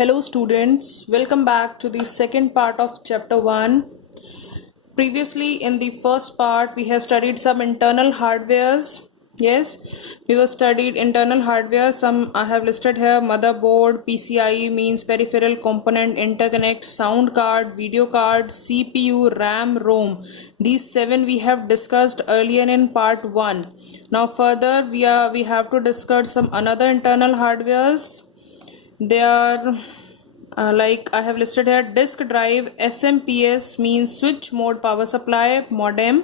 Hello students, welcome back to the second part of chapter 1. Previously in the first part we have studied some internal hardwares. Yes, we have studied internal hardware. Some I have listed here: motherboard, PCIe means peripheral component, interconnect, sound card, video card, CPU, RAM, ROM. These 7 we have discussed earlier in part 1. Now further we have to discuss some another internal hardwares. They are like I have listed here: disk drive, SMPS means switch mode power supply, modem.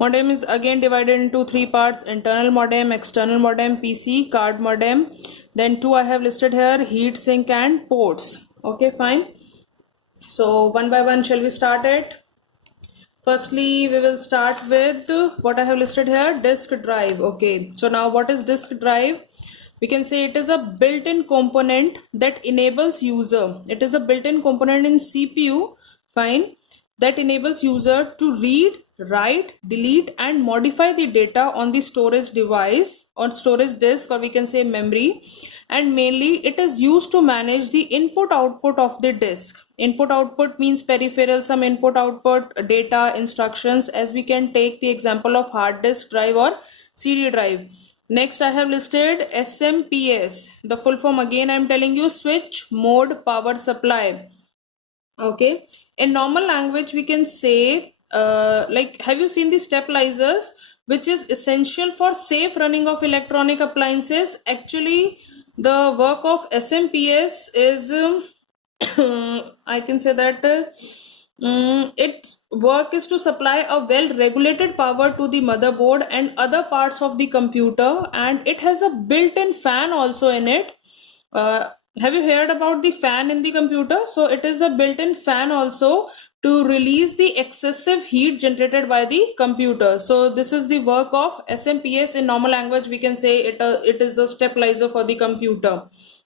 Modem is again divided into 3 parts: internal modem, external modem, PC, card modem. Then 2 I have listed here: heat sink and ports. Okay, fine. So one by one shall we start it? Firstly, we will start with what I have listed here: disk drive. Okay, so now what is disk drive? We can say it is a built-in component that enables user. It is a built-in component in CPU, fine, that enables user to read, write, delete and modify the data on the storage device or storage disk, or we can say memory. And mainly it is used to manage the input output of the disk. Input output means peripheral, some input output data instructions, as we can take the example of hard disk drive or CD drive. Next I have listed SMPS. The full form again I am telling you: switch mode power supply. Okay, in normal language we can say like, have you seen the stabilizers, which is essential for safe running of electronic appliances? Actually the work of SMPS is I can say that its work is to supply a well regulated power to the motherboard and other parts of the computer, and it has a built-in fan also in it. Have you heard about the fan in the computer? So it is a built-in fan also to release the excessive heat generated by the computer. So this is the work of SMPS. In normal language we can say it is the stabilizer for the computer.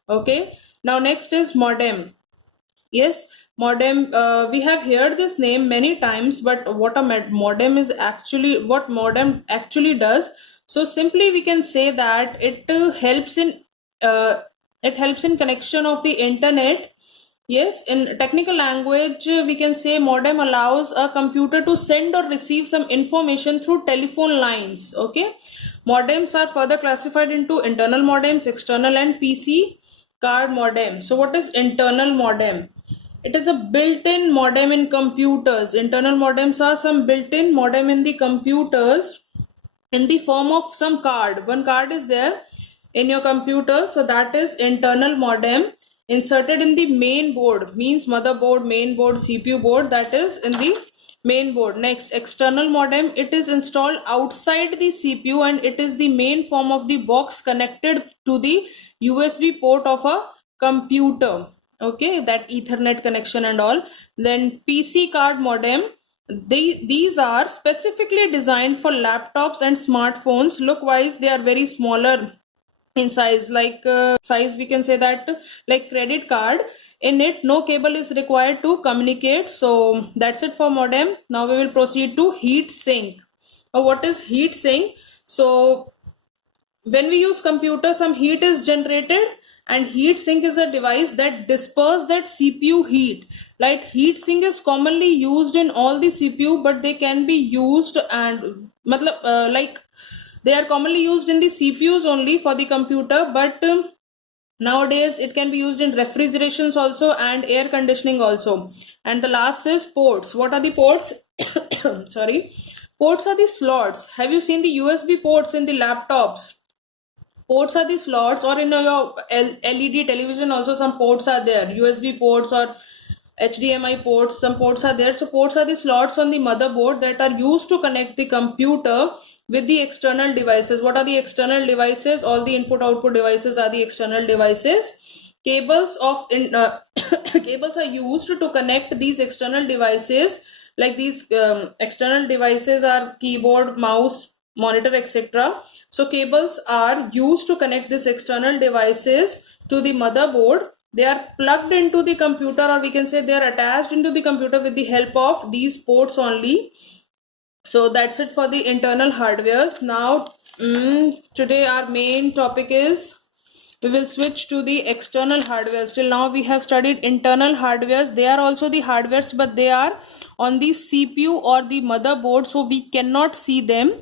Okay, now next is modem. Yes, modem. We have heard this name many times, but what a modem is actually, what modem actually does. So simply we can say that uh, it helps in connection of the internet. Yes, in technical language, we can say modem allows a computer to send or receive some information through telephone lines. Okay, modems are further classified into internal modems, external, and PC card modem. So what is internal modem? It is a built-in modem in computers. Internal modems are some built-in modem in the computers in the form of some card. One card is there in your computer, so that is internal modem inserted in the main board, means motherboard, main board, CPU board, that is in the main board. Next, external modem, it is installed outside the CPU and it is the main form of the box connected to the USB port of a computer. Okay, that Ethernet connection and all. Then PC card modem, these are specifically designed for laptops and smartphones. Look wise they are very smaller in size, like size we can say that like credit card. In it no cable is required to communicate. So that's it for modem. Now we will proceed to heat sink. What is heat sink? So when we use computer, some heat is generated, and heat sink is a device that disperses that CPU heat. Like heat sink is commonly used in all the CPU, but they can be used and like they are commonly used in the CPUs only for the computer, but nowadays it can be used in refrigerations also and air conditioning also. And the last is ports. What are the ports? Sorry, ports are the slots. Have you seen the USB ports in the laptops? Ports are the slots, or in your LED television also some ports are there, USB ports or HDMI ports, some ports are there. So ports are the slots on the motherboard that are used to connect the computer with the external devices. What are the external devices? All the input output devices are the external devices. Cables cables are used to connect these external devices. Like these external devices are keyboard, mouse, monitor, etc. So cables are used to connect these external devices to the motherboard. They are plugged into the computer, or we can say they are attached into the computer with the help of these ports only. So that's it for the internal hardwares. Now today our main topic is we will switch to the external hardware. Till now we have studied internal hardwares. They are also the hardwares, but they are on the CPU or the motherboard, so we cannot see them.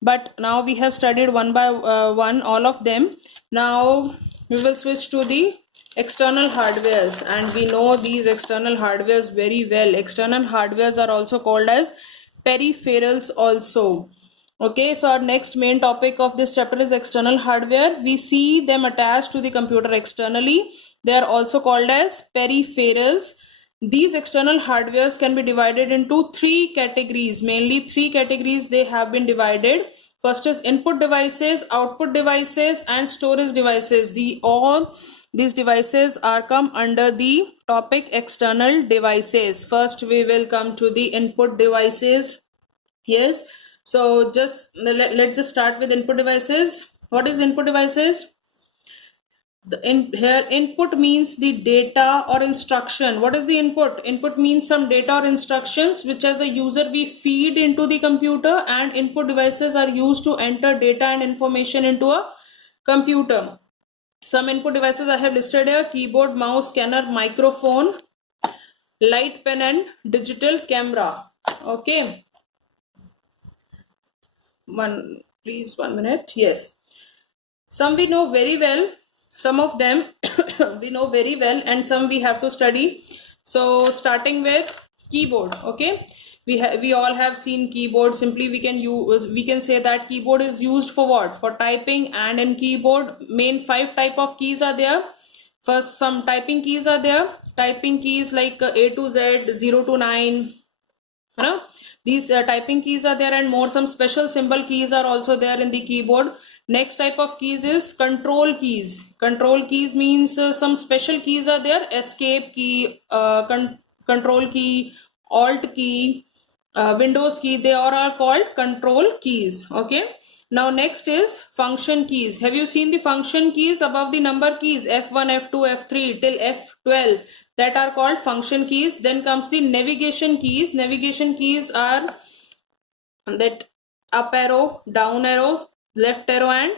But now we have studied one by one all of them. Now we will switch to the external hardwares, and we know these external hardwares very well. External hardwares are also called as peripherals also. Okay, so our next main topic of this chapter is external hardware. We see them attached to the computer externally. They are also called as peripherals. These external hardwares can be divided into three categories. Mainly three categories they have been divided. First is input devices, output devices, and storage devices. All these devices are come under the topic external devices. First we will come to the input devices. Yes, so let's just start with input devices. What is input devices? Here input means the data or instruction. What is the input? Input means some data or instructions which as a user we feed into the computer, and input devices are used to enter data and information into a computer. Some input devices I have listed here: keyboard, mouse, scanner, microphone, light, pen, and digital camera. Okay, please 1 minute. Yes, some we know very well, some of them we know very well, and some we have to study. So starting with keyboard. Okay, we all have seen keyboard. Simply we can say that keyboard is used for what? For typing. And in keyboard main 5 type of keys are there. First, some typing keys are there. Typing keys like A to Z, 0 to 9. These typing keys are there, and more some special symbol keys are also there in the keyboard. Next type of keys is control keys. Control keys means some special keys are there: escape key, control key, alt key, Windows key. They all are called control keys. Okay, now next is function keys. Have you seen the function keys above the number keys? F1, F2, F3 till F12, that are called function keys. Then comes the navigation keys. Navigation keys are that up arrow, down arrow, left arrow, and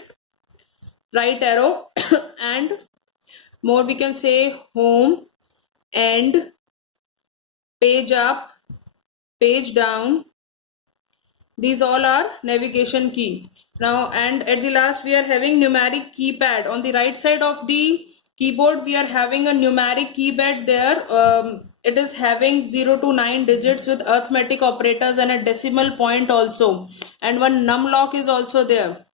right arrow. And more we can say home, end, page up, page down. These all are navigation key. Now, and at the last we are having numeric keypad. On the right side of the keyboard we are having a numeric keypad there. It is having 0 to 9 digits with arithmetic operators and a decimal point also, and one numlock is also there.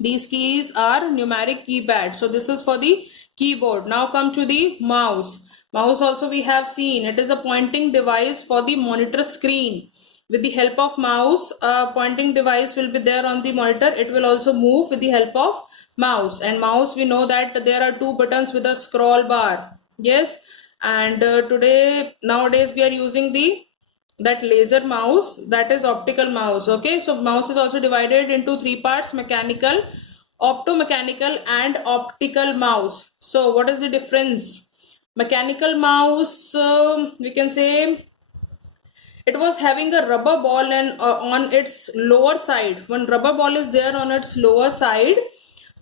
These keys are numeric keypad. So this is for the keyboard. Now come to the mouse. Mouse also we have seen. It is a pointing device for the monitor screen. With the help of mouse, a pointing device will be there on the monitor. It will also move with the help of mouse. And mouse, we know that there are 2 buttons with a scroll bar. Yes, and nowadays we are using that laser mouse, that is optical mouse. Okay, so mouse is also divided into 3 parts: mechanical, optomechanical, and optical mouse. So what is the difference? Mechanical mouse, we can say it was having a rubber ball, and on its lower side, one rubber ball is there on its lower side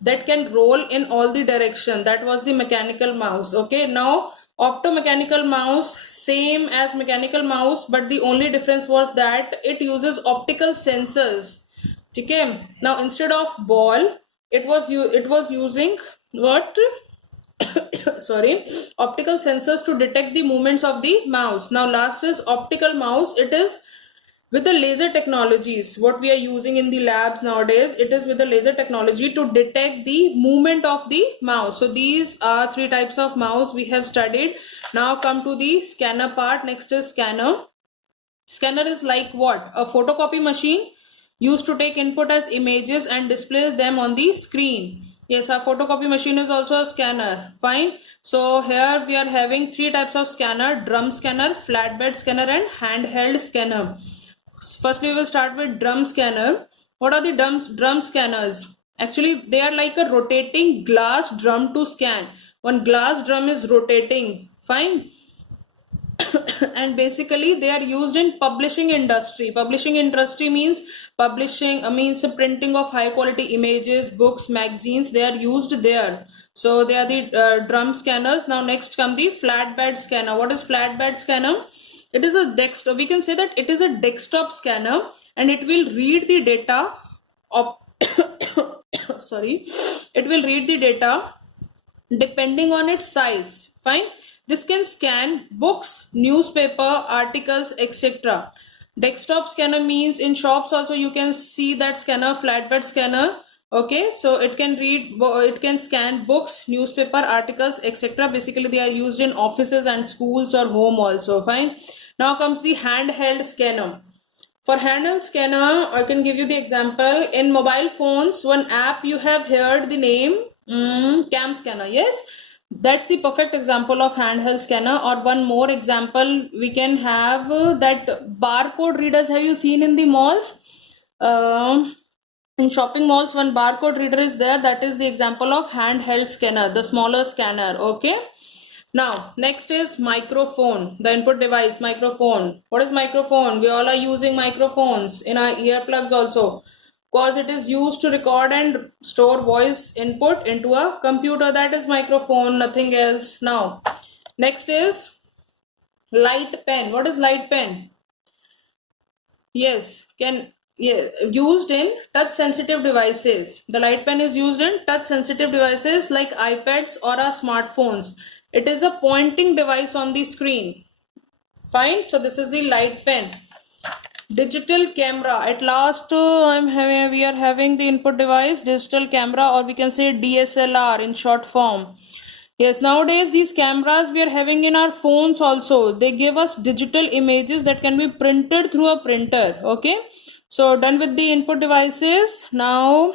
that can roll in all the direction. That was the mechanical mouse. Okay, now optomechanical mouse, same as mechanical mouse, but the only difference was that it uses optical sensors. Okay, now instead of ball, it was using what? Sorry, optical sensors to detect the movements of the mouse. Now last is optical mouse. It is with the laser technologies, what we are using in the labs nowadays. It is with the laser technology to detect the movement of the mouse. So these are 3 types of mouse we have studied. Now come to the scanner part. Next is scanner. Scanner is like what? A photocopy machine used to take input as images and displays them on the screen. Yes, our photocopy machine is also a scanner. Fine. So here we are having 3 types of scanner: drum scanner, flatbed scanner, and handheld scanner. First we will start with drum scanner. What are the drum scanners? Actually they are like a rotating glass drum to scan. One glass drum is rotating. Fine. And basically they are used in publishing industry. Publishing industry means printing of high quality images, books, magazines. They are used there. So they are the drum scanners. Now next come the flatbed scanner. What is flatbed scanner? It is a desktop. We can say that it is a desktop scanner, and it will read the data of sorry, it will read the data depending on its size. Fine. This can scan books, newspaper, articles, etc. Desktop scanner means in shops also you can see that scanner, flatbed scanner. Okay, so it can read, it can scan books, newspaper, articles, etc. Basically they are used in offices and schools or home also. Fine. Now comes the handheld scanner. For handheld scanner, I can give you the example. In mobile phones, one app you have heard the name Cam Scanner. Yes, that's the perfect example of handheld scanner. Or one more example, we can have that barcode readers. Have you seen in the malls? In shopping malls, one barcode reader is there. That is the example of handheld scanner, the smaller scanner. Okay. Now, next is microphone, the input device, microphone. What is microphone? We all are using microphones in our earplugs also, because it is used to record and store voice input into a computer. That is microphone, nothing else. Now, next is light pen. What is light pen? Yes, used in touch sensitive devices. The light pen is used in touch sensitive devices like iPads or our smartphones. It is a pointing device on the screen. Fine. So this is the light pen. Digital camera. At last, we are having the input device, digital camera, or we can say DSLR in short form. Yes, nowadays these cameras we are having in our phones also. They give us digital images that can be printed through a printer. Okay. So done with the input devices. Now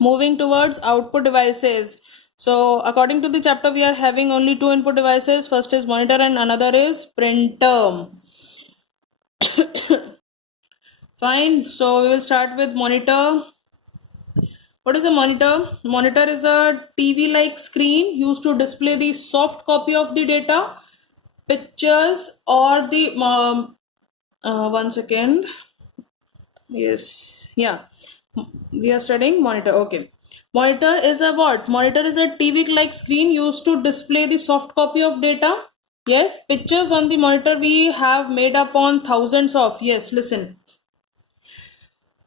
moving towards output devices. So according to the chapter, we are having only two input devices. First is monitor and another is printer. Fine. So we will start with monitor. What is a monitor? Monitor is a TV-like screen used to display the soft copy of the data, pictures, or the one second. Yes, yeah. We are studying monitor. Okay. Monitor is a what? Monitor is a TV-like screen used to display the soft copy of data. Yes, pictures on the monitor we have made up on thousands of. Yes, listen.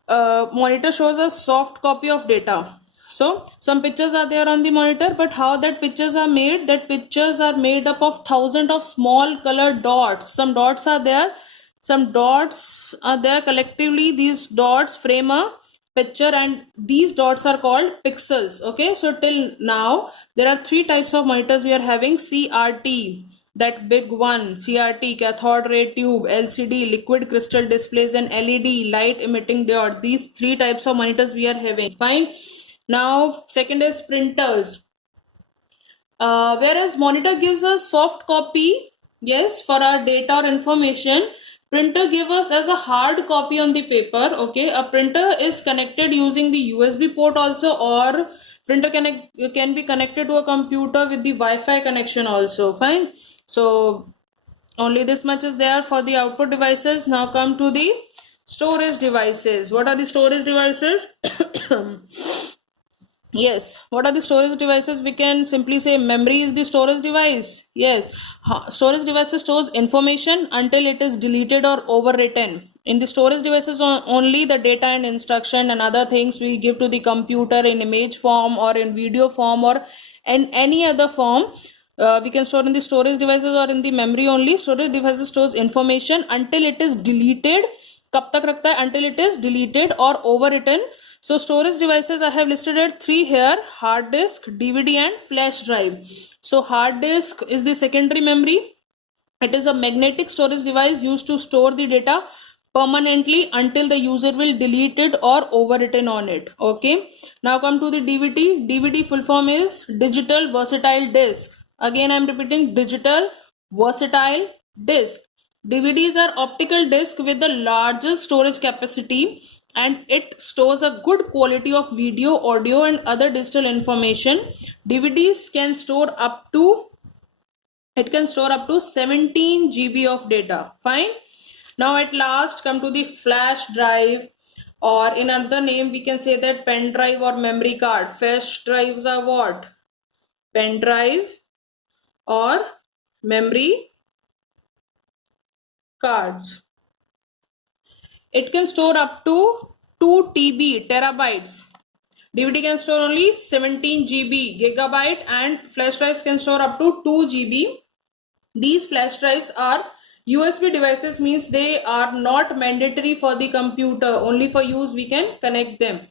Monitor shows a soft copy of data. So some pictures are there on the monitor, but how that pictures are made? That pictures are made up of thousands of small colored dots. Some dots are there. Some dots are there collectively. These dots frame a picture, and these dots are called pixels. Okay, so till now there are three types of monitors we are having. CRT, that big one, CRT, cathode ray tube, LCD, liquid crystal displays, and LED, light emitting diode. These three types of monitors we are having. Fine. Now second is printers. Whereas monitor gives us soft copy, yes, for our data or information, printer give us as a hard copy on the paper. Okay, a printer is connected using the USB port also, or printer can be connected to a computer with the Wi-Fi connection also. Fine. So only this much is there for the output devices. Now come to the storage devices. What are the storage devices? Yes, what are the storage devices? We can simply say memory is the storage device. Yes, storage devices stores information until it is deleted or overwritten. In the storage devices, only the data and instruction and other things we give to the computer in image form or in video form or in any other form. We can store in the storage devices or in the memory only. Storage devices stores information until it is deleted. कब तक रखता है? Until it is deleted or overwritten. So storage devices I have listed at three here: hard disk, DVD, and flash drive. So hard disk is the secondary memory. It is a magnetic storage device used to store the data permanently until the user will delete it or overwritten on it. Okay. Now come to the DVD. DVD full form is digital versatile disk. Again I am repeating, digital versatile disk. DVDs are optical disc with the largest storage capacity, and it stores a good quality of video, audio, and other digital information. DVDs can store up to 17 GB of data. Fine. Now at last come to the flash drive, or in another name we can say that pen drive or memory card. Flash drives are what? pen drive or memory cards. It can store up to 2 TB, terabytes. DVD can store only 17 GB, gigabyte, and flash drives can store up to 2 GB. These flash drives are USB devices, means they are not mandatory for the computer, only for use we can connect them.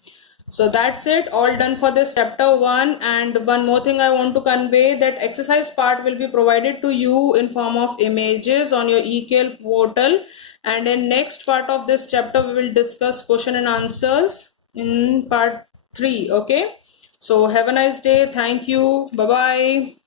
So that's it, all done for this chapter 1. And one more thing I want to convey, that exercise part will be provided to you in form of images on your eCalc portal, and in next part of this chapter we will discuss question and answers in part 3. Okay, so have a nice day. Thank you. Bye bye.